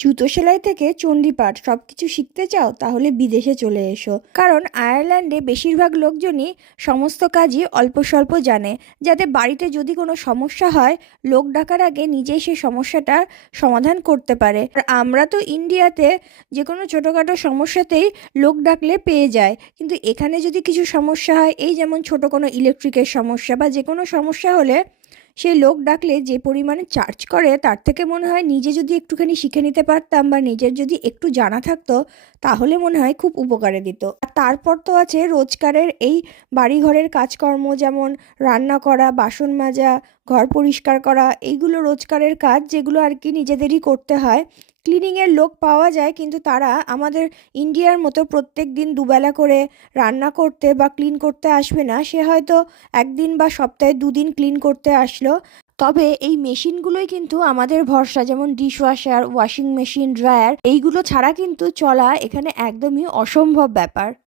জুতো সেলাই থেকে চণ্ডীপাঠ সবকিছু শিখতে চাও তাহলে বিদেশে চলে এসো। কারণ আয়ারল্যান্ডে বেশিরভাগ লোকজনই সমস্ত কাজই অল্প স্বল্প জানে, যাতে বাড়িতে যদি কোনো সমস্যা হয় লোক ডাকার আগে নিজেই সেই সমস্যাটার সমাধান করতে পারে। আর আমরা তো ইন্ডিয়াতে যে কোনো ছোটোখাটো সমস্যাতেই লোক ডাকলে পেয়ে যায়, কিন্তু এখানে যদি কিছু সমস্যা হয়, এই যেমন ছোট কোনো ইলেকট্রিকের সমস্যা বা যে কোনো সমস্যা হলে সেই লোক ডাকলে যে পরিমাণে চার্জ করে, তার থেকে মনে হয় নিজে যদি একটুখানি শিখে নিতে পারতাম বা নিজের যদি একটু জানা থাকতো তাহলে মনে হয় খুব উপকারে দিত। আর তারপর তো আছে রোজকারের এই বাড়িঘরের কাজকর্ম, যেমন রান্না করা, বাসন মাজা, ঘর পরিষ্কার করা, এইগুলো রোজকারের কাজ যেগুলো আর কি নিজেদেরই করতে হয়। ক্লিনিংয়ের লোক পাওয়া যায়, কিন্তু তারা আমাদের ইন্ডিয়ার মতো প্রত্যেক দিন দুবেলা করে রান্না করতে বা ক্লিন করতে আসবে না। সে হয়তো একদিন বা সপ্তাহে দুদিন ক্লিন করতে আসলো। তবে এই মেশিনগুলোই কিন্তু আমাদের ভরসা, যেমন ডিশওয়াশার, ওয়াশিং মেশিন, ড্রায়ার, এইগুলো ছাড়া কিন্তু চলা এখানে একদমই অসম্ভব ব্যাপার।